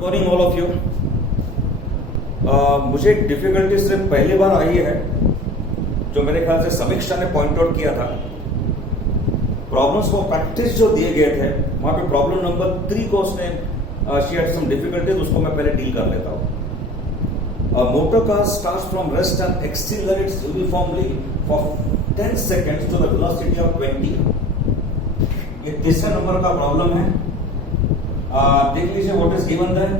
Morning all of you. मुझे difficulty सिर्फ पहली बार आई है जो मेरे ख्याल से समीक्षा ने पॉइंट आउट किया था। प्रॉब्लम्स को प्रैक्टिस जो दिए गए थे वहां पे प्रॉब्लम नंबर 3 को उसने शी हैड सम डिफिकल्टीज, उसको मैं पहले डील कर लेता हूं। Motor car starts from rest and accelerates uniformly for 10 seconds to the velocity of 20। ये तीसरे नंबर का प्रॉब्लम है। देख लीजिए what is given there.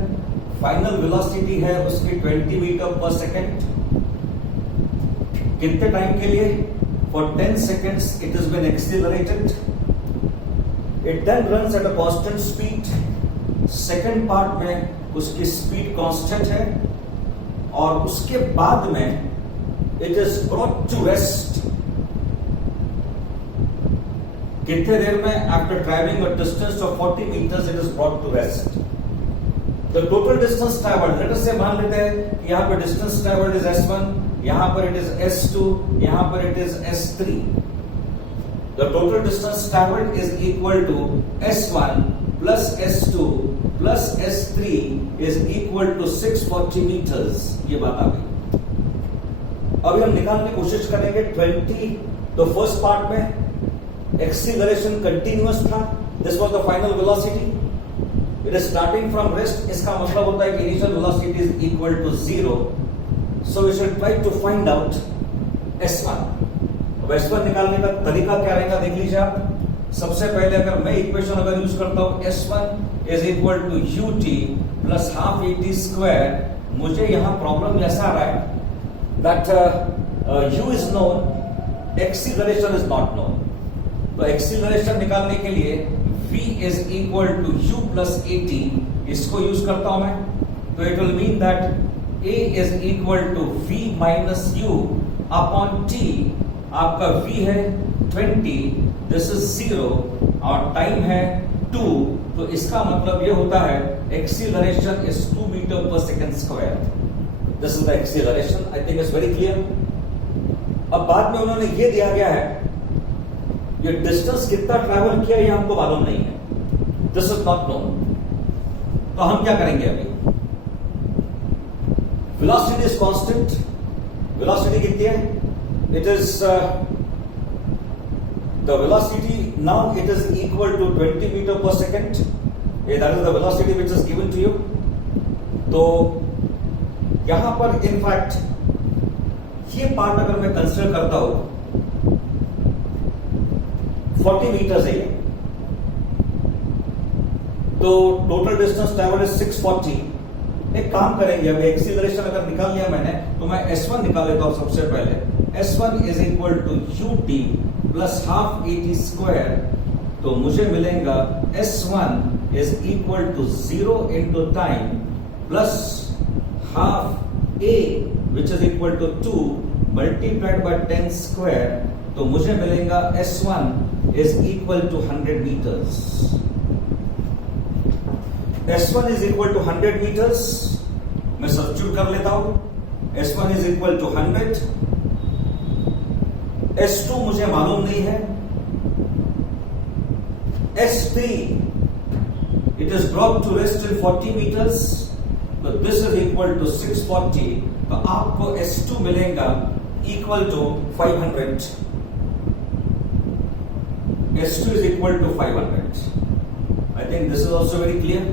Final velocity है उसकी 20 मीटर पर सेकेंड। कितने टाइम के लिए? For 10 seconds it has been accelerated. It then runs at a constant speed. Second part में उसकी स्पीड कांस्टेंट है और उसके बाद में it is brought to rest. कितने देर में? After driving a distance of 40 meters it is brought to rest. The total distance travelled, let us से मान लेते हैं कि यहां पर डिस्टेंस ट्रैवल्ड इज S1, यहां पर इट इज S2, यहां पर it is S3। The total distance travelled is equal to S1 plus S2 plus S3 is equal to 640 meters। ये बात आ गई। अभी हम निकालने की कोशिश करेंगे 20। तो फर्स्ट पार्ट में एक्सीलरेशन कंटिन्यूअस था, this was the final velocity. It is starting from rest, इसका मतलब होता है कि initial velocity is equal to 0। So we should try to find out S1। अब S1 निकालने का तरीका क्या रहेगा देख लीजिए आप। सबसे पहले अगर मैं इक्वेशन अगर यूज करता हूं S1 is equal to ut plus half at square, मुझे यहां प्रॉब्लम ऐसा आ रहा है that u is known, acceleration is not known. तो एक्सीलरेशन निकालने के लिए v is equal to u plus at, इसको यूज करता हूं मैं। तो it will mean that a is equal to v minus u upon t। आपका v है 20, दिस इज 0 और टाइम है 2। तो इसका मतलब ये होता है acceleration is 2 metre per second square. This is the acceleration. I think it's very clear. अब बाद में उन्होंने ये दिया गया है, ये डिस्टेंस कितना ट्रैवल किया ये हमको मालूम नहीं है, दिस इज नॉट नोन। तो हम क्या करेंगे अभी? Velocity is constant. वेलोसिटी कितनी है? It is the velocity now it is equal to 20 meter per second. That is the velocity which is given to you. तो यहां पर in fact ये पार्ट अगर मैं कंसिडर करता हूं 40 meters है, तो टोटल डिस्टेंस ट्रैवल इज 640। एक काम करेंगे, अभी एक्सीलरेशन अगर निकाल लिया मैंने तो मैं S1 निकाल लेता हूं सबसे पहले। S1 is equal to ut plus half at square. तो मुझे मिलेगा S1 is equal to 0 into time plus half a which is equal to 2 multiplied by 10 square. तो मुझे मिलेगा S1 is equal to 100 meters। S1 is equal to 100 meters। मैं substitute कर लेता हूं। S1 is equal to 100। S2 मुझे मालूम नहीं है। S3 it is brought to rest in 40 meters। तो दिस इज इक्वल टू 640। तो आपको S2 मिलेगा equal to 500। S2 is equal to 500। I think this is also very clear.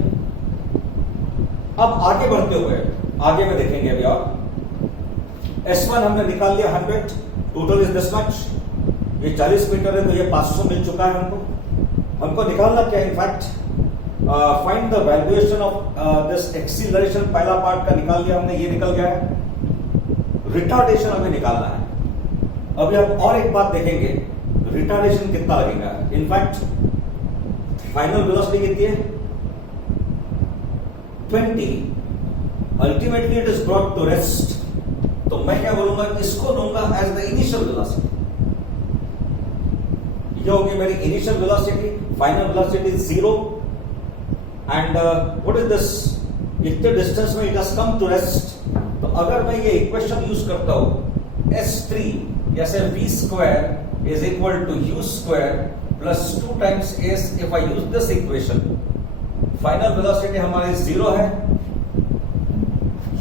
अब आगे बढ़ते हुए आगे में देखेंगे अभी आप। S1 हमने निकाल लिया 100, टोटल इज दिस मच। ये 40 मीटर है तो ये 500 मिल चुका है हमको निकालना क्या? In fact find the valuation of this acceleration. पहला पार्ट का निकाल लिया हमने, ये निकल गया है। रिटार्डेशन हमें निकालना है। अभी आप और एक बात देखेंगे, रिटार्डेशन कितना लगेगा। इनफैक्ट फाइनल वेलोसिटी कितनी है? 20। Ultimately it is brought to rest. तो मैं क्या बोलूंगा, इसको लूंगा एज द इनिशियल वेलोसिटी। ये होगी मेरी initial velocity. Final velocity is 0 and what is this? इतने डिस्टेंस में it has come to rest. तो अगर मैं ये इक्वेशन यूज करता हूं S3 जैसे v square is equal to u square plus 2 times s, if I use this equation, final velocity हमारी 0 है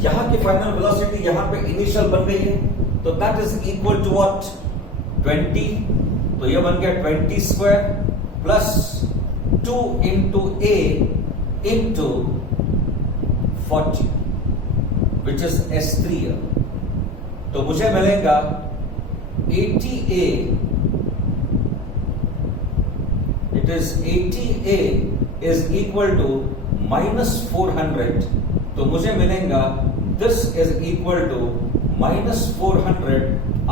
यहां की फाइनल वेलोसिटी यहां पे इनिशियल बन गई है, तो that is equal to what 20, तो ये बन गया 20 square plus 2 into a into 40 which is S3। तो मुझे मिलेगा 80A, it is 80A is equal to -400, तो मुझे मिलेगा this is equal to -400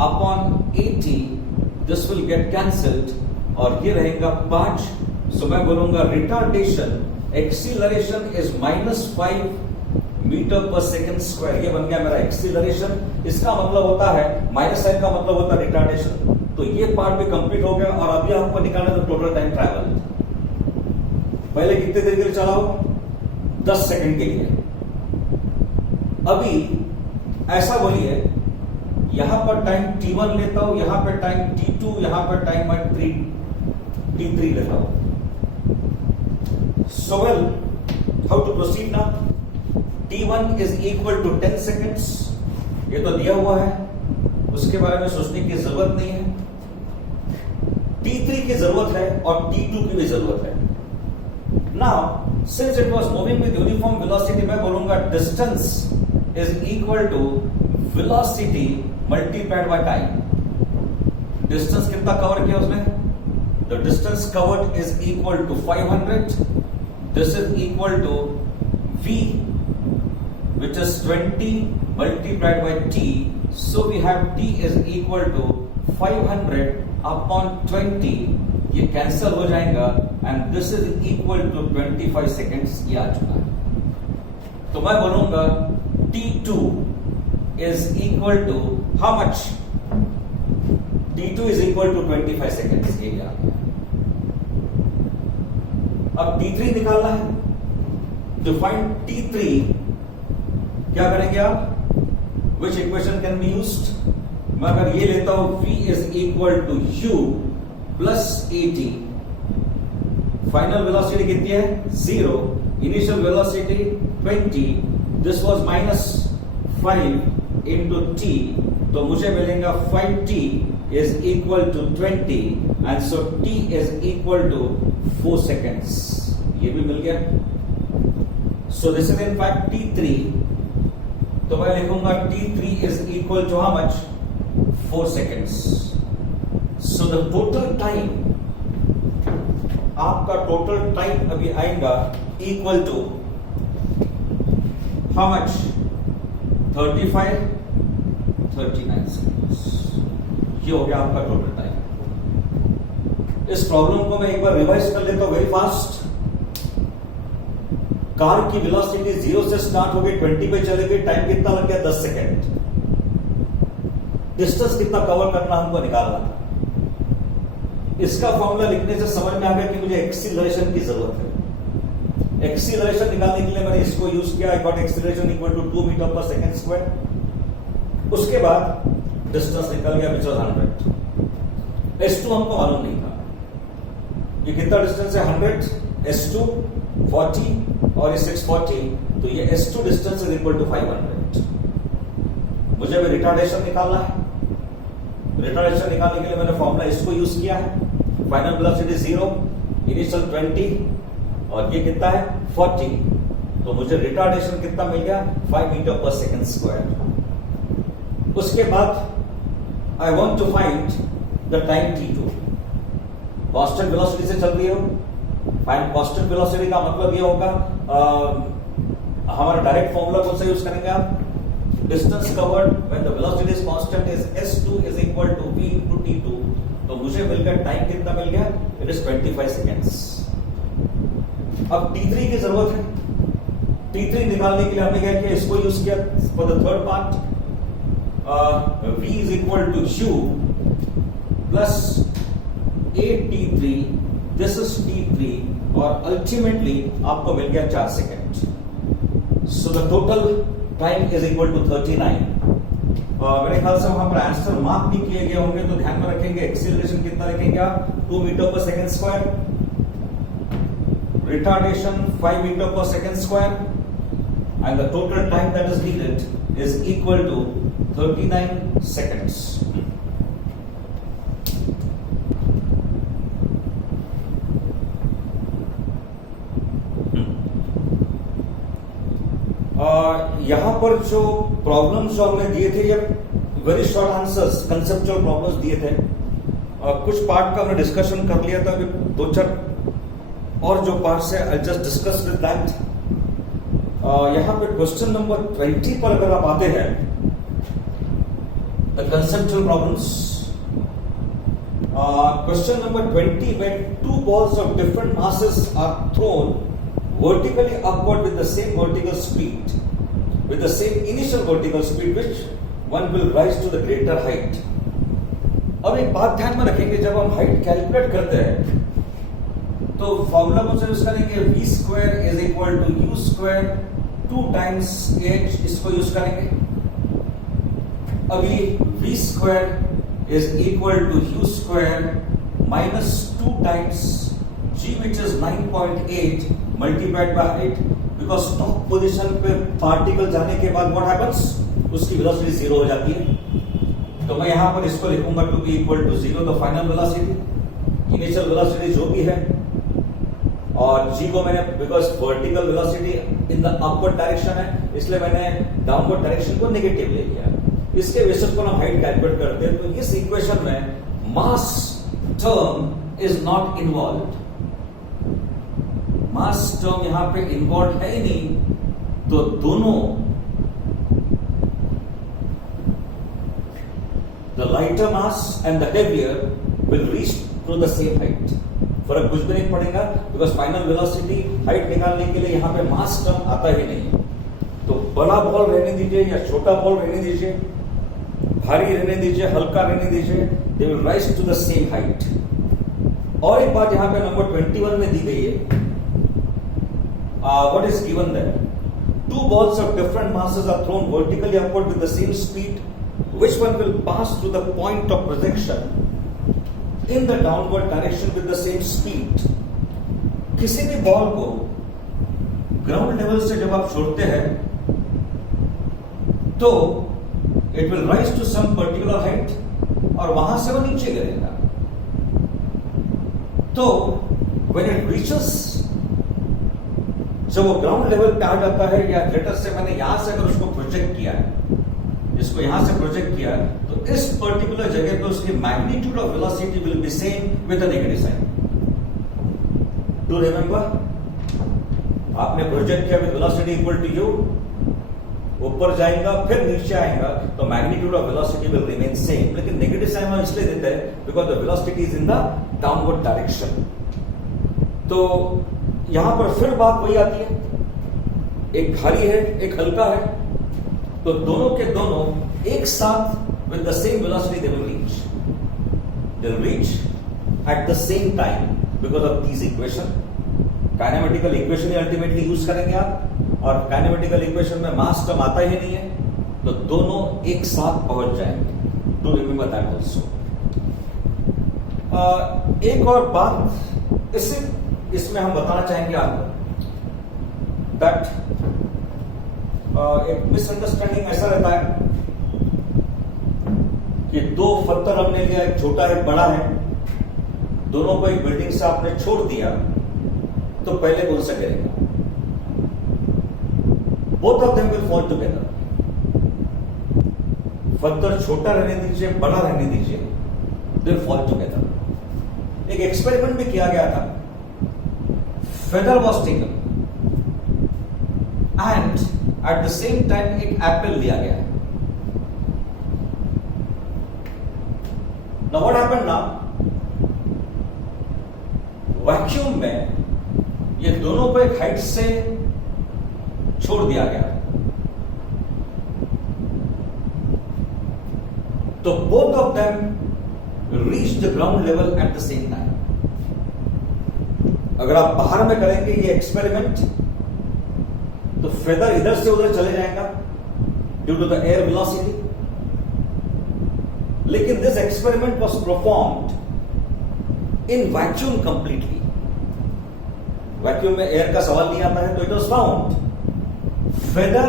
upon 80, this will get cancelled और ये रहेगा 5। सो मैं बोलूंगा retardation acceleration is -5 metre per second square. ये बन गया मेरा एक्सीलरेशन। इसका मतलब होता है माइनस साइन का मतलब होता है रिटार्डेशन। तो ये पार्ट भी कंप्लीट हो गया और अभी आपको निकालना है टोटल टाइम ट्रैवल। पहले कितने देर के लिए चलाओ? 10 सेकंड के लिए। अभी ऐसा बोलिए, यहां पर टाइम T1 लेता हूं, यहां पर टाइम T2, यहां पर टाइम मैं T3 लेता हूं। So well, how to proceed now? T1 is equal to 10 seconds, ये तो दिया हुआ है, उसके बारे में सोचने की जरूरत नहीं है। T3 की जरूरत है और T2 की भी जरूरत है। Now, since it was moving with uniform velocity, मैं बोलूंगा distance is equal to velocity multiplied by time। Distance कितना कवर किया उसने? The distance covered is equal to 500. This is equal to V, which is 20 multiplied by T. So we have T is equal to 500 upon 20. ये cancel हो जाएगा and this is equal to 25 seconds। ये आ चुका है। तो मैं बोलूंगा T2 is equal to how much? T2 is equal to 25 seconds। ये आ गया। अब T3 निकालना है। To find T3 क्या करेंगे आप? Which equation can be used? मैं अगर ये लेता हूं V is equal to U plus 80, final velocity कितनी है? 0, initial velocity 20, this was -5 into T, तो मुझे मिलेगा 5T is equal to 20 and so T is equal to 4 seconds। ये भी मिल गया। So this is in fact T3, तो मैं लिखूंगा T3 is equal to how much? 4 seconds। So the total time, आपका टोटल टाइम अभी आएगा equal to how much? 35, 39 seconds. ये हो गया आपका टोटल टाइम। इस प्रॉब्लम को मैं एक बार रिवाइज कर लेता हूं वेरी फास्ट। कार की वेलोसिटी 0 से स्टार्ट हो गई, 20 पे चले गई, टाइम कितना लग गया? 10 सेकेंड। डिस्टेंस कितना कवर करना हमको निकालना था। इसका फॉर्मूला लिखने से समझ में आ गया कि मुझे एक्सीलरेशन की जरूरत है। एक्सीलरेशन निकालने के लिए मैंने इसको यूज किया। I got acceleration equal to 2 metre per second square. उसके बाद डिस्टेंस निकल गया विच वाज 100। S2 हमको मालूम नहीं था। ये कितना डिस्टेंस है? 100, S2 40 और ये 640, तो ये S2 distance is equal to 500। मुझे भी रिटार्डेशन निकालना है। रिटार्डेशन निकालने के लिए मैंने फॉर्मूला इसको यूज किया है। फाइनल वेलोसिटी 0, इनिशियल 20 और ये कितना है? 40, तो मुझे रिटार्डेशन कितना मिल गया? 5 मीटर पर सेकेंड स्क्वायर। उसके बाद I want to find the time T2। Constant velocity से चल रही हो, फाइंड कांस्टेंट वेलोसिटी का मतलब ये होगा हमारा डायरेक्ट फॉर्मूला कौन सा यूज करेंगे आप? Distance covered when the velocity is constant is S2 is equal to V into T2। तो मुझे मिल गया टाइम कितना मिल गया? It is 25 seconds। अब T3 की जरूरत है। T3 निकालने के लिए हमने क्या किया? इसको यूज किया for the third part। V is equal to U plus 8T3, this is T3 और अल्टीमेटली आपको मिल गया 4 second. So the total time is equal to 39। मेरे ख्याल से वहां पर आंसर मार्क भी किए गए होंगे, तो ध्यान में रखेंगे एक्सीलरेशन कितना रखेंगे आप? 2 metre per second square, retardation 5 metre per second square and the total time that is needed is equal to 39 seconds. यहां पर जो प्रॉब्लम्स जो हमने दिए थे, ये very short answers, conceptual problems दिए थे। कुछ पार्ट का हमने डिस्कशन कर लिया था, अभी 2-4 और जो पार्ट्स है I just discuss with that. यहां पे क्वेश्चन नंबर 20 पर अगर आप आते हैं, the conceptual problems, question number 20, when two balls of different masses are thrown vertically upward with the same vertical speed, with the same initial vertical speed, which one will rise to the greater height. अब एक बात ध्यान में रखेंगे, जब हम height calculate करते हैं तो फॉर्मूला कौन सा यूज करेंगे? v square is equal to u square 2 times h, इसको यूज करेंगे। अभी v square is equal to u square minus 2 times g, which is 9.8 multiplied by height, because top position पे पार्टिकल जाने के बाद व्हाट हैपेंस, उसकी velocity 0 हो जाती है। तो मैं यहां पर इसको लिखूंगा to be equal to 0, the final velocity, initial velocity जो भी है, और g को मैंने, because vertical velocity in the upward direction है, इसलिए मैंने डाउनवर्ड डायरेक्शन को नेगेटिव ले लिया। इसके बेसिस पर हम हाइट कैलकुलेट करते हैं। तो इस इक्वेशन में mass term is not involve, mass term यहां पे इन्वॉल्व है ही नहीं, तो दोनों the lighter mass and the heavier will reach to the same height. फर्क कुछ भी नहीं पड़ेगा, बिकॉज फाइनल वेलोसिटी हाइट निकालने के लिए यहां पे मास टर्म आता ही नहीं। तो बड़ा बॉल रहने दीजिए या छोटा बॉल रहने दीजिए, भारी रहने दीजिए, हल्का रहने दीजिए, they will rise to the same height. और एक बात यहां पे नंबर 21 में दी गई है, what is given there, 2 balls of different masses are thrown vertically upward with the same speed, which one will pass through the point of projection in the downward direction with the same speed? किसी भी ball को ground level से जब आप छोड़ते हैं तो it will rise to some particular height, और वहां से वो नीचे गिरेगा। तो व्हेन इट रीचेस, जब वो ग्राउंड लेवल पे आ जाता है, या लेटर से मैंने यहां से अगर उसको प्रोजेक्ट किया है, इसको यहां से प्रोजेक्ट किया, तो इस पर्टिकुलर जगह पे उसकी magnitude of velocity will be same with the negative sign. Do remember, आपने प्रोजेक्ट किया with velocity equal to u, ऊपर जाएगा फिर नीचे आएगा, तो magnitude of velocity will remain same, लेकिन नेगेटिव साइन हम इसलिए देते हैं because the velocity is in the downward direction. तो यहां पर फिर बात वही आती है, एक भारी है एक हल्का है, तो दोनों के दोनों एक साथ with the same velocity they will reach at the same time because of these equation. Kinematical equation he ultimately use करेंगे आप, और काइनेमेटिकल इक्वेशन में मास टर्म आता ही नहीं है, तो दोनों एक साथ पहुंच जाएंगे। Do remember that also. एक और बात इसमें हम बताना चाहेंगे आपको, दैट एक मिसअंडरस्टैंडिंग ऐसा रहता है कि 2 पत्थर हमने लिया, एक छोटा है बड़ा है, दोनों को एक बिल्डिंग से आपने छोड़ दिया, तो पहले कौन सा गिरेगा? Both of them will fall together. पत्थर छोटा रहने दीजिए, बड़ा रहने दीजिए, दे विल फॉल टुगेदर। एक एक्सपेरिमेंट भी किया गया था, feather was taken and at the same time एक एप्पल लिया गया। Now what happened now, vacuum में ये दोनों को एक हाइट से छोड़ दिया गया, तो both of them reach the ground level at the same time. अगर आप बाहर में करेंगे ये एक्सपेरिमेंट, तो फेदर इधर से उधर चले जाएगा due to the air velocity. लेकिन this experiment was performed in vacuum completely. Vacuum में एयर का सवाल नहीं आता है, तो it was found feather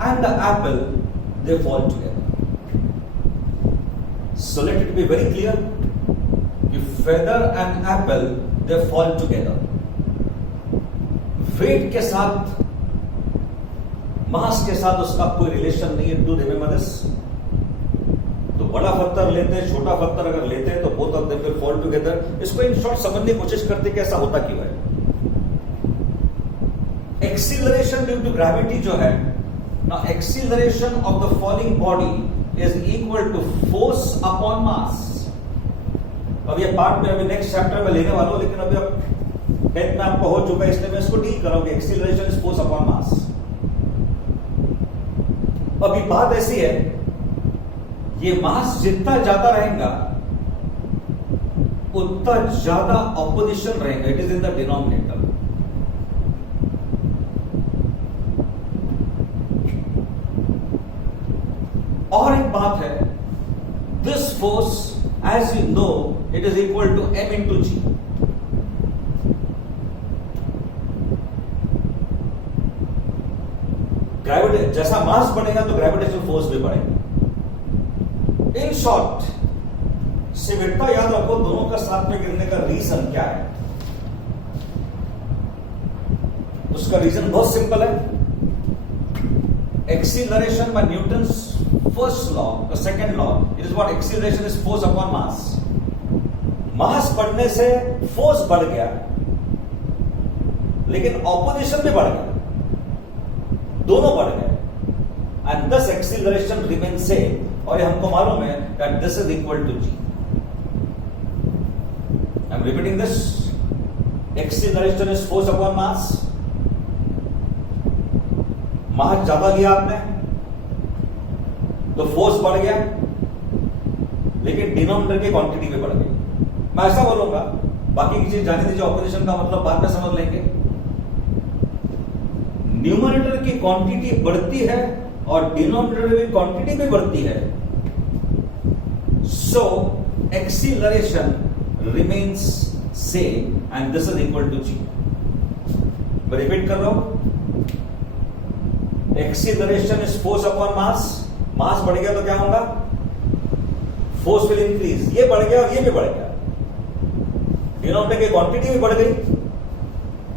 and the apple, they fall together. So let it be very clear. If feather and apple, they fall together. Weight के साथ, मास के साथ उसका कोई रिलेशन नहीं है. Do remember this? तो बड़ा पत्थर लेते हैं, छोटा पत्थर अगर लेते हैं तो both of them will fall together. इसको इन शॉर्ट समझने की कोशिश करते कि ऐसा होता क्यों है. एक्सीलरेशन ड्यू टू ग्रेविटी जो है ना, acceleration of the falling body is equal to force upon mass. अब ये पार्ट में अभी नेक्स्ट चैप्टर में लेने वाला हूं, लेकिन अभी अब 10th में आपको हो चुका है, इसलिए मैं इसको डील कर रहा हूं कि एक्सीलरेशन इज फोर्स अपॉन मास. अभी बात ऐसी है, ये मास जितना ज्यादा रहेगा उतना ज्यादा ऑपोजिशन रहेगा. It is in the denominator. और एक बात है, this force as you know it is equal to m into g. Gravity जैसा मास बढ़ेगा तो ग्रेविटेशनल फोर्स भी बढ़ेगा. इन शॉर्ट सिर्फ इतना याद रखो, दोनों का साथ में गिरने का रीजन क्या है. उसका रीजन बहुत सिंपल है. Acceleration by Newton's first law, the second law, it is what acceleration is force upon mass. Mass बढ़ने से फोर्स बढ़ गया, लेकिन ऑपोजिशन भी बढ़ गया, दोनों बढ़ गए. And this acceleration remain same. और ये हमको मालूम है that this is equal to g. I am repeating this. Acceleration is force upon mass. Mass ज्यादा लिया आपने तो फोर्स बढ़ गया, लेकिन डिनोमिनेटर की क्वांटिटी भी बढ़ गई. मैं ऐसा बोलूंगा, बाकी की चीज जाने दीजिए, ऑपोजिशन का मतलब बाद में समझ लेंगे. न्यूमरेटर की क्वांटिटी बढ़ती है और डिनोमिनेटर की क्वांटिटी भी बढ़ती है. So acceleration remains same and this is equal to g. मैं रिपीट कर रहा हूं. Acceleration is force upon mass. Mass बढ़ गया तो क्या होगा? Force will increase. ये बढ़ गया और ये भी बढ़ गया. डिनोमिनेटर की क्वांटिटी भी बढ़ गई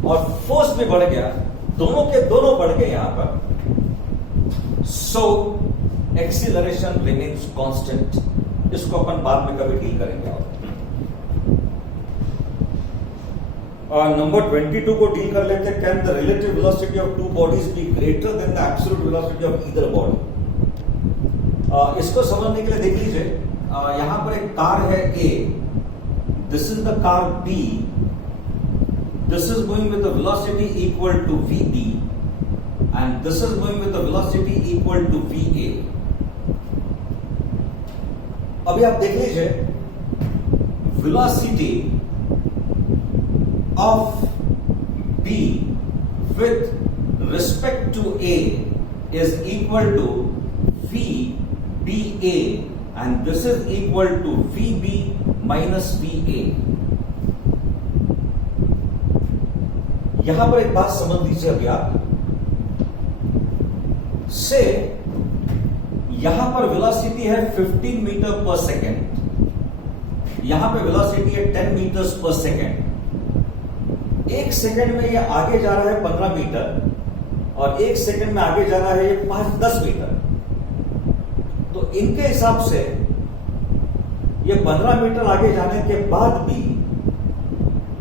और फोर्स भी बढ़ गया. दोनों के दोनों बढ़ गए यहां पर. सो एक्सीलरेशन रिमेन्स कांस्टेंट. इसको अपन बाद में कभी डील करेंगे. और नंबर 22 को डील कर लेते हैं. Can the relative velocity of two bodies be greater than the absolute velocity of either body. इसको समझने के लिए देख लीजिए. यहां पर एक कार है A. This is the car B. This is going with the velocity equal to VB and this is going with the velocity equal to VA. अभी आप देख लीजिए, velocity of B with respect to A is equal to VBA and this is equal to VB minus VA. यहां पर एक बात समझ लीजिए अभी आप. से यहां पर वेलोसिटी है 15 मीटर पर सेकेंड. यहां पे वेलोसिटी है 10 मीटर्स पर सेकेंड. एक सेकेंड में ये आगे जा रहा है 15 मीटर और एक सेकेंड में आगे जा रहा है ये 5-10 मीटर. तो इनके हिसाब से ये 15 मीटर आगे जाने के बाद भी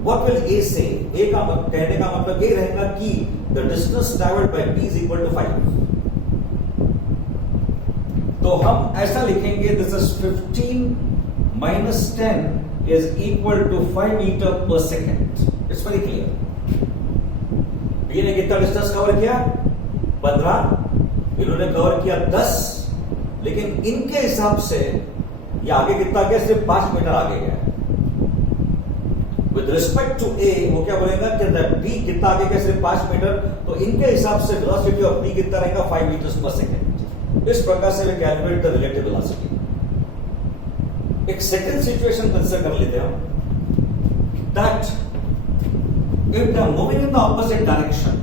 what will A say? A का कहने का मतलब ये रहेगा कि the distance traveled by B is equal to 5. तो हम ऐसा लिखेंगे, this is 15 minus 10 is equal to 5 meter per second. It's very clear. B ने कितना डिस्टेंस कवर किया? 15. इन्होंने कवर किया 10. लेकिन इनके हिसाब से ये आगे कितना गया? सिर्फ 5 मीटर आगे गया. विद रिस्पेक्ट टू ए वो क्या बोलेगा कि बी कितना आगे गया? सिर्फ 5 मीटर. तो इनके हिसाब से वेलोसिटी ऑफ बी कितना रहेगा? 5 मीटर्स पर सेकेंड. इस प्रकार से वे कैलकुलेट द रिलेटिव वेलोसिटी. एक सेकंड सिचुएशन कंसिडर कर लेते हैं that if they are moving in the opposite direction,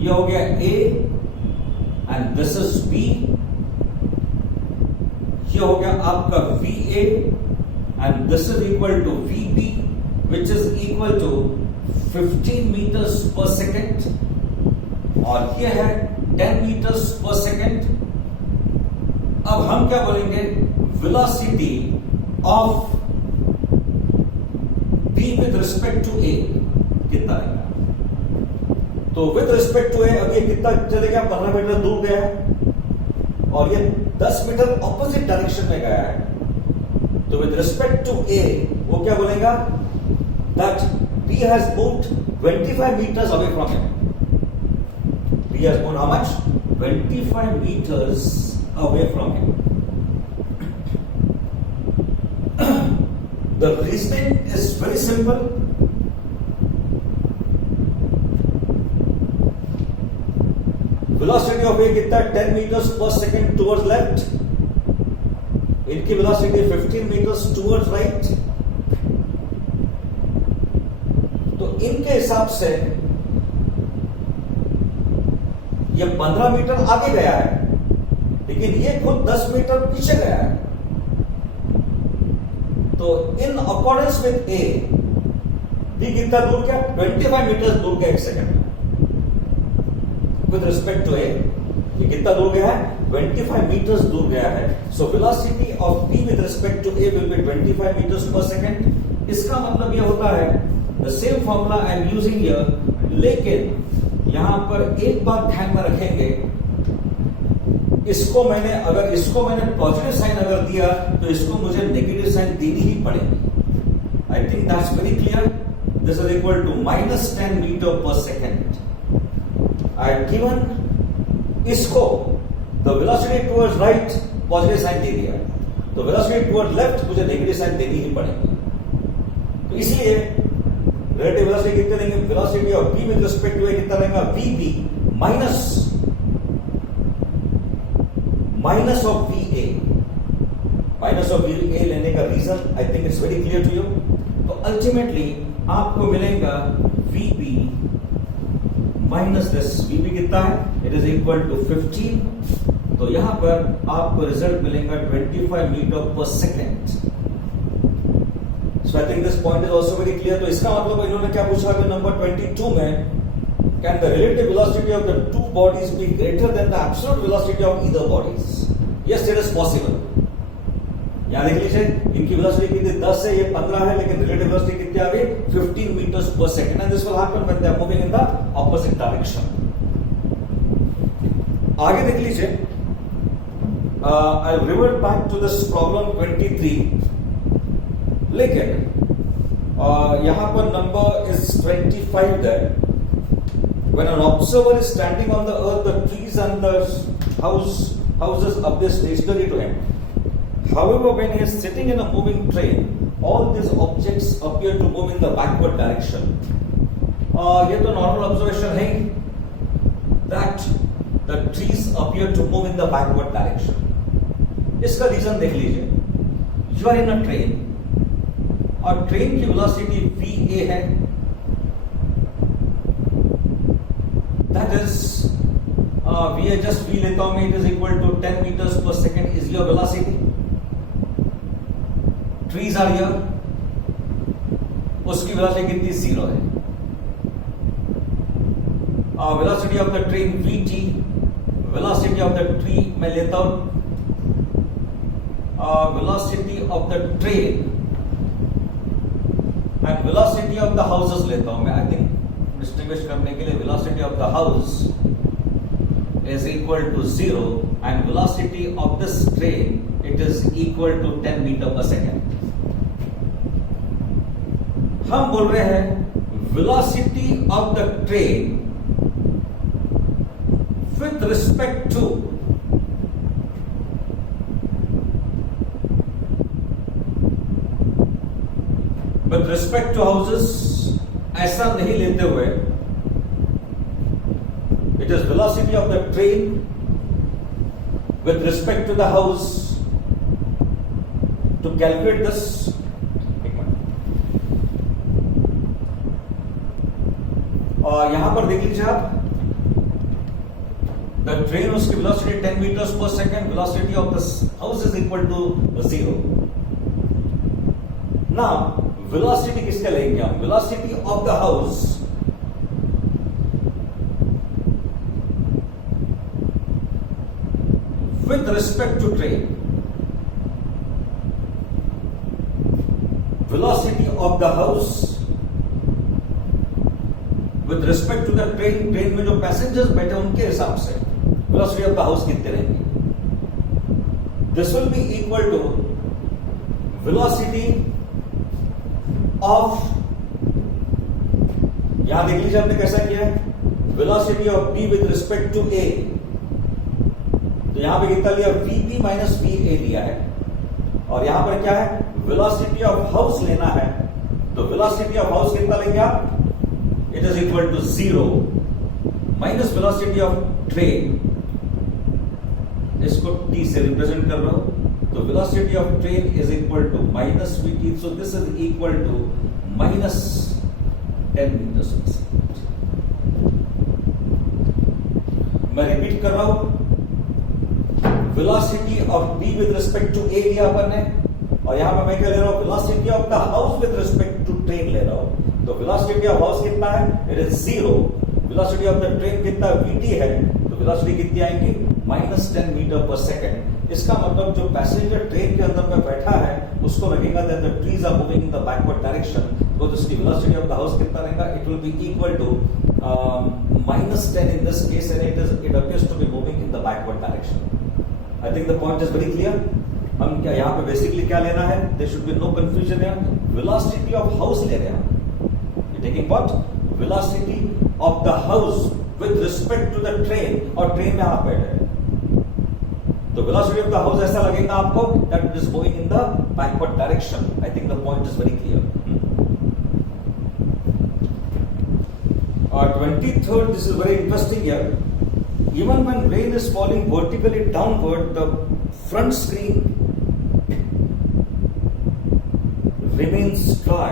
ये हो गया A and this is B, ये हो गया आपका VA and this is equal to VB which is equal to 15 metres per second और ये है 10 मीटर्स पर सेकेंड। अब हम क्या बोलेंगे, velocity of B with respect to A कितना रहेगा। तो विद रिस्पेक्ट टू A अब ये कितना चलेगा, 15 मीटर दूर गया है और ये 10 मीटर ऑपोजिट डायरेक्शन में गया है। तो विद रिस्पेक्ट टू A वो क्या बोलेगा, that B has moved 25 meters away from him. B has moved how much? 25 meters away from him. The reasoning is very simple. Velocity of A कितना, 10 meters per second towards left. इनकी velocity 15 meters towards right. तो इनके हिसाब से ये 15 metre आगे गया है, लेकिन ये खुद 10 मीटर पीछे गया है। तो in accordance with A B कितना दूर गया, 25 मीटर दूर गया एक सेकंड में। विद रिस्पेक्ट टू A ये कितना दूर गया है, 25 मीटर्स दूर गया है। So velocity of B with respect to A will be 25 metres per second. इसका मतलब ये होता है the same formula I am using here, लेकिन यहां पर एक बात ध्यान में रखेंगे, इसको मैंने पॉजिटिव साइन अगर दिया तो इसको मुझे नेगेटिव साइन देनी ही पड़ेगी। I think that's very clear. This is equal to -10 metre per second. I have given इसको the velocity towards right positive sign दे दिया, तो वेलोसिटी टुवर्ड्स लेफ्ट मुझे नेगेटिव साइन देनी ही पड़ेगी। तो इसलिए रिलेटिव वेलोसिटी कितने देंगे, velocity of B with respect to A कितना रहेगा, VB minus of VA। Minus of VA लेने का reason I think it's very clear to you. तो अल्टीमेटली आपको मिलेगा VB माइनस दिस, VB कितना है, इट इज इक्वल टू 15। तो यहां पर आपको रिजल्ट मिलेगा 25 metre per second. So I think this point is also very clear. तो इसका मतलब इन्होंने क्या पूछा है नंबर 22 में, can the relative velocity of the two bodies be greater than the absolute velocity of either bodies? Yes, it is possible. यहाँ देख लीजिए इनकी वेलोसिटी कितनी 10 है, ये 15 है, लेकिन रिलेटिव वेलोसिटी कितनी आ गई 15 metres per second and this will happen when they are moving in the opposite direction. आगे देख लीजिए, I will revert back to this problem 23, लेकिन यहां पर number is 25 there. When an observer is standing on the earth, the trees and the houses appear stationary to him. However, when he is sitting in a moving train, all these objects appear to move in the backward direction. ये तो normal observation है that the trees appear to move in the backward direction. इसका reason देख लीजिए, you are in a train और train की velocity VA है, that is VA just V लेता हूं मैं, it is equal to 10 metres per second is your velocity. Trees are here, उसकी वेलोसिटी कितनी, 0 है। Velocity of the train VT, velocity of the tree मैं लेता हूं, velocity of the train and velocity of the houses लेता हूं मैं। I think distinguish करने के लिए velocity of the house is equal to 0 and velocity of this train it is equal to 10 metre per second. हम बोल रहे हैं velocity of the train with respect to with respect to houses, ऐसा नहीं लेते हुए it is velocity of the train with respect to the house. To calculate this, और यहां पर देख लीजिए आप, The train उसकी velocity 10 meters per second, velocity of the house is equal to 0. Now, velocity किसके लेंगे हम? Velocity of the house with respect to train. Velocity of the house with respect to the train. Train में जो passengers बैठे उनके हिसाब से velocity of the house कितने रहेंगे? This will be equal to velocity of, यहां देख लीजिए हमने कैसा किया है, velocity of B with respect to A. तो यहां पे कितना लिया? VB माइनस VA लिया है, और यहां पर क्या है? वेलोसिटी ऑफ हाउस लेना है. तो वेलोसिटी ऑफ हाउस कितना लेंगे आप? It is equal to 0 minus velocity of train. इसको T से रिप्रेजेंट कर रहा हूं. तो velocity of train is equal to minus VT. So this is equal to minus 10 metres per second. मैं रिपीट कर रहा हूं. Velocity of B with respect to A लिया अपन ने, और यहां पर मैं क्या ले रहा हूं? Velocity of the house with respect to train ले रहा हूं. तो वेलोसिटी ऑफ हाउस कितना है? It is 0. Velocity of the train कितना? VT है. तो वेलोसिटी कितनी आएंगी? Minus 10 metre per second. इसका मतलब जो पैसेंजर ट्रेन के अंदर में बैठा है उसको लगेगा that the trees are moving in the backward direction. तो इसकी वेलोसिटी ऑफ द हाउस कितना रहेगा? It will be equal to minus 10 in this case, and it appears to be moving in the backward direction. I think the point is very clear. हम क्या यहाँ पे basically क्या लेना है? There should be no confusion here. Velocity of house ले रहे हैं. You're taking what? Velocity of the house with respect to the train. और ट्रेन में आप बैठे हैं. तो velocity of the house ऐसा लगेगा आपको that it is moving in the backward direction. I think the point is very clear. 23rd, this is very interesting here. Even when rain is falling vertically downward, the front screen remains dry.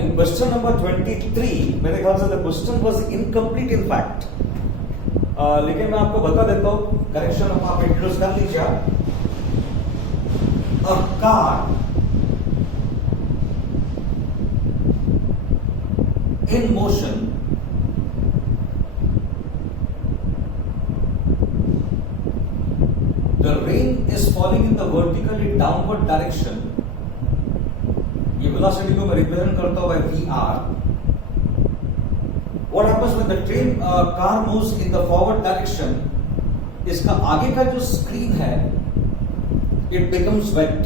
In question number 23, मेरे ख्याल से the question was incomplete in fact. लेकिन मैं आपको बता देता हूँ, correction आप इंट्रोड्यूस कर लीजिए. A car in motion the rain is falling in the vertically downward direction. ये velocity को मैं रिप्रेजेंट करता हूं by VR. What happens when the train car moves in the forward direction? इसका आगे का जो स्क्रीन है it becomes wet.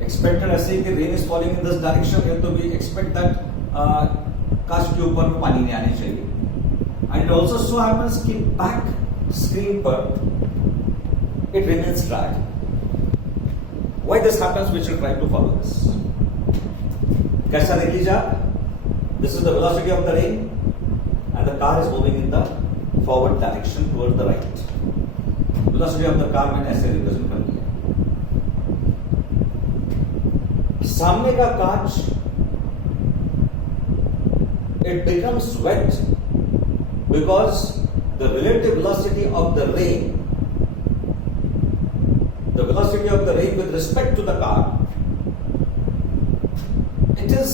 Expected ऐसे कि rain is falling in this direction, तो we expect that काश के ऊपर पानी नहीं आने चाहिए. And it also so happens कि back screen पर it remains dry. Why this happens? We should try to follow this. कैसा देख लीजिए आप? This is the velocity of the rain, and the car is moving in the forward direction towards the right. Velocity of the car मैंने ऐसे represent कर दिया. सामने का कांच it becomes wet because the relative velocity of the rain, the velocity of the rain with respect to the car, it is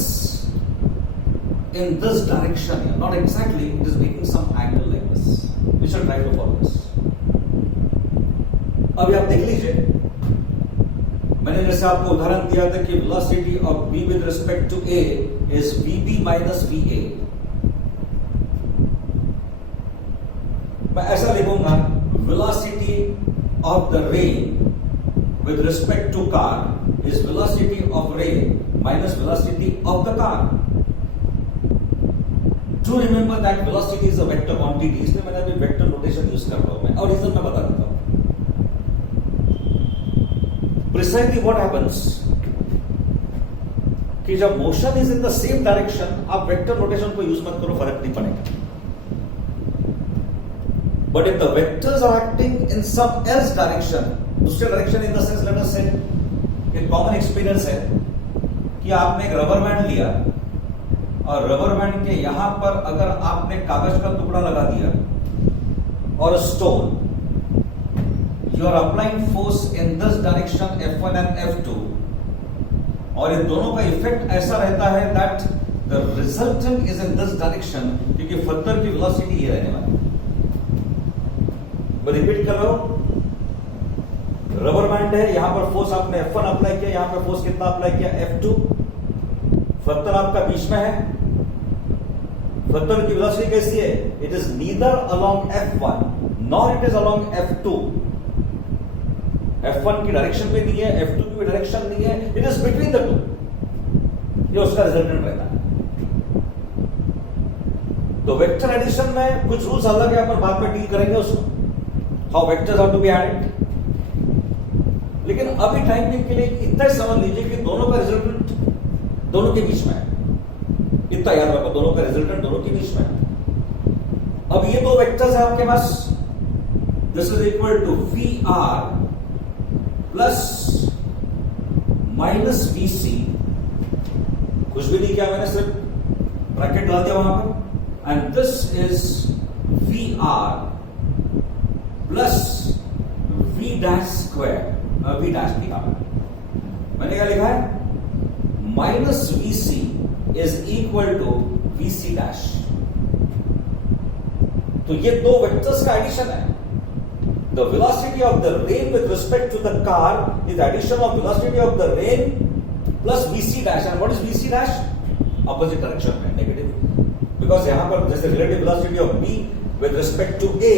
in this direction here. Not exactly, it is making some angle like this. We should try to follow this. अभी आप देख लीजिए, मैंने जैसे आपको उदाहरण दिया था कि velocity of B with respect to A is VB minus VA. मैं ऐसा लिखूंगा, velocity of the rain with respect to car is velocity of rain minus velocity of the car. Do remember that velocity is a vector quantity, इसलिए मैंने अभी vector notation use कर रहा हूं मैं, और रीजन मैं बता देता हूं. Precisely what happens कि जब motion is in the same direction, आप वेक्टर नोटेशन को यूज मत करो, फर्क नहीं पड़ेगा. But if the vectors are acting in some else direction, दूसरे direction in the sense let us say कि कॉमन एक्सपीरियंस है कि आपने एक रबर बैंड लिया और रबर बैंड के यहां पर अगर आपने कागज का टुकड़ा लगा दिया और stone, you are applying force in this direction F1 and F2, और इन दोनों का इफेक्ट ऐसा रहता है that the resultant is in this direction, क्योंकि फर्दर की वेलोसिटी ये रहने वाली। मैं रिपीट कर रहा हूं, रबर बैंड है, यहां पर फोर्स आपने F1 अप्लाई किया, यहां पर फोर्स कितना अप्लाई किया F2, फर्दर आपका बीच में है। फर्दर की वेलोसिटी कैसी है? It is neither along F1 nor it is along F2। F1 की डायरेक्शन पे नहीं है, F2 की भी डायरेक्शन नहीं है, it is between the two. ये उसका रिजल्टेंट रहता है। तो वेक्टर एडिशन में कुछ रूल्स अलग है, अपन बाद में डील करेंगे उसको, how vectors are to be added. लेकिन अभी टाइम के लिए इतना समझ लीजिए कि दोनों का रिजल्टेंट दोनों के बीच में है। इतना याद रखो, दोनों का रिजल्टेंट दोनों के बीच में है। अब ये दो वेक्टर्स है आपके पास, this is equal to VR plus minus VC। कुछ भी नहीं किया मैंने, सिर्फ ब्रैकेट डाल दिया वहां पर, and this is VR plus V dash square. V dash लिखा मैंने क्या लिखा है? Minus VC is equal to VC dash. तो ये दो वेक्टर्स का एडिशन है। The velocity of the rain with respect to the car is addition of velocity of the rain plus VC dash. And what is VC dash? Opposite direction में, negative. Because यहां पर जैसे relative velocity of B with respect to A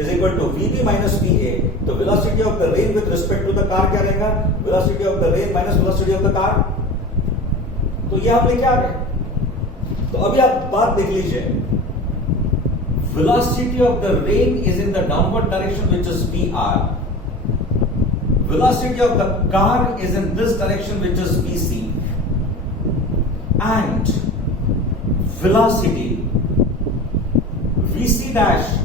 is equal to VB minus VA, तो velocity of the rain with respect to the car क्या रहेगा? Velocity of the rain minus velocity of the car। तो ये हम लेके आ गए। तो अभी आप बात देख लीजिए, velocity of the rain is in the downward direction which is VR, velocity of the car is in this direction which is VC, and velocity VC dash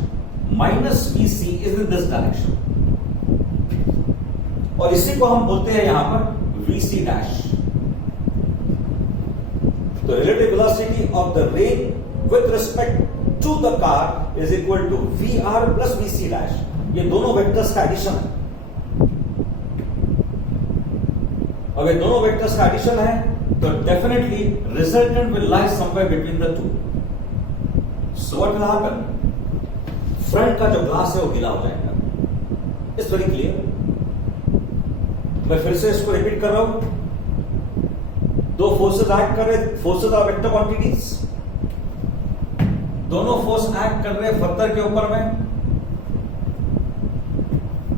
minus VC is in this direction, और इसी को हम बोलते हैं यहां पर VC dash. तो relative velocity of the rain with respect to the car is equal to VR plus VC dash. ये दोनों वेक्टर्स का एडिशन है। अब ये दोनों वेक्टर्स का एडिशन है, तो definitely resultant will lie somewhere between the two. So what will happen? Front का जो ग्लास है वो गीला हो जाएगा। It's very clear. मैं फिर से इसको रिपीट कर रहा हूं, दो फोर्सेस एक्ट कर रहे, फोर्सेस आर वेक्टर क्वांटिटीज, दोनों फोर्स एक्ट कर रहे फर्दर के ऊपर में,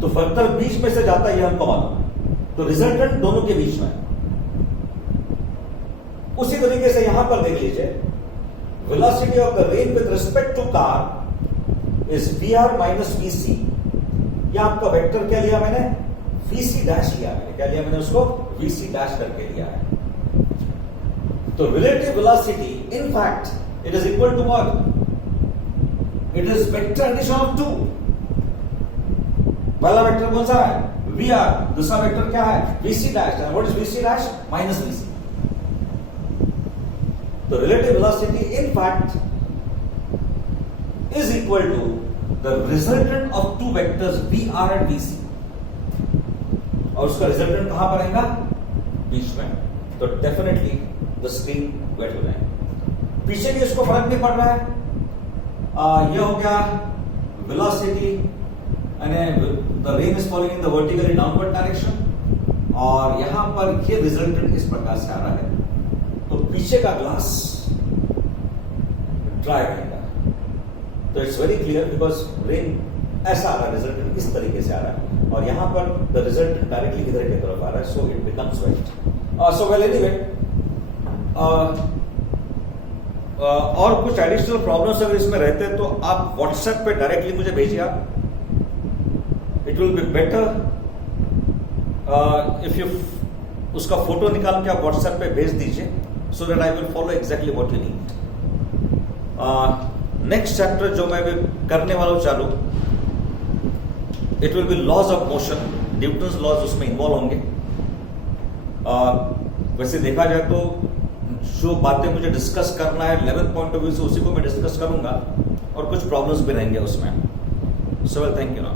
तो फर्दर बीच में से जाता है, ये हमको मालूम है। तो रिजल्टेंट दोनों के बीच में। उसी तरीके से यहां पर देख लीजिए, velocity of the rain with respect to car is VR minus VC। यह आपका वेक्टर क्या लिया मैंने? VC डैश लिया मैंने। क्या लिया मैंने? उसको VC डैश करके लिया है। तो relative velocity in fact it is equal to what? It is vector addition of two. पहला वेक्टर कौन सा है? VR। दूसरा वेक्टर क्या है? VC dash. And what is VC dash? Minus VC। तो relative velocity in fact is equal to the resultant of two vectors VR and VC, और उसका रिजल्टेंट कहां पर आएगा? बीच में। तो डेफिनेटली द स्क्रीन वेट हो जाएगा। पीछे भी इसको फर्क नहीं पड़ रहा है। ये हो गया velocity, the rain is following in the vertically downward direction, और यहां पर ये रिजल्टेंट इस प्रकार से आ रहा है। तो पीछे का ग्लास ड्राई रहेगा। तो it's very clear, because rain ऐसा आ रहा है, रिजल्टेंट इस तरीके से आ रहा है, और यहां पर द रिजल्टेंट डायरेक्टली इधर की तरफ आ रहा है, so it becomes weight. So well anyway, और कुछ एडिशनल प्रॉब्लम्स अगर इसमें रहते हैं तो आप व्हाट्सएप पे डायरेक्टली मुझे भेजिए। आप it will be better if you उसका फोटो निकाल के आप व्हाट्सएप पे भेज दीजिए, so that I will follow exactly what you need. Next chapter जो मैं करने वाला हूं चालू, it will be laws of motion, Newton's laws उसमें इन्वॉल्व होंगे। वैसे देखा जाए तो जो बातें मुझे डिस्कस करना है 11th पॉइंट ऑफ व्यू से, उसी को मैं डिस्कस करूंगा और कुछ प्रॉब्लम्स भी रहेंगे उसमें। सो वेल, थैंक यू ना।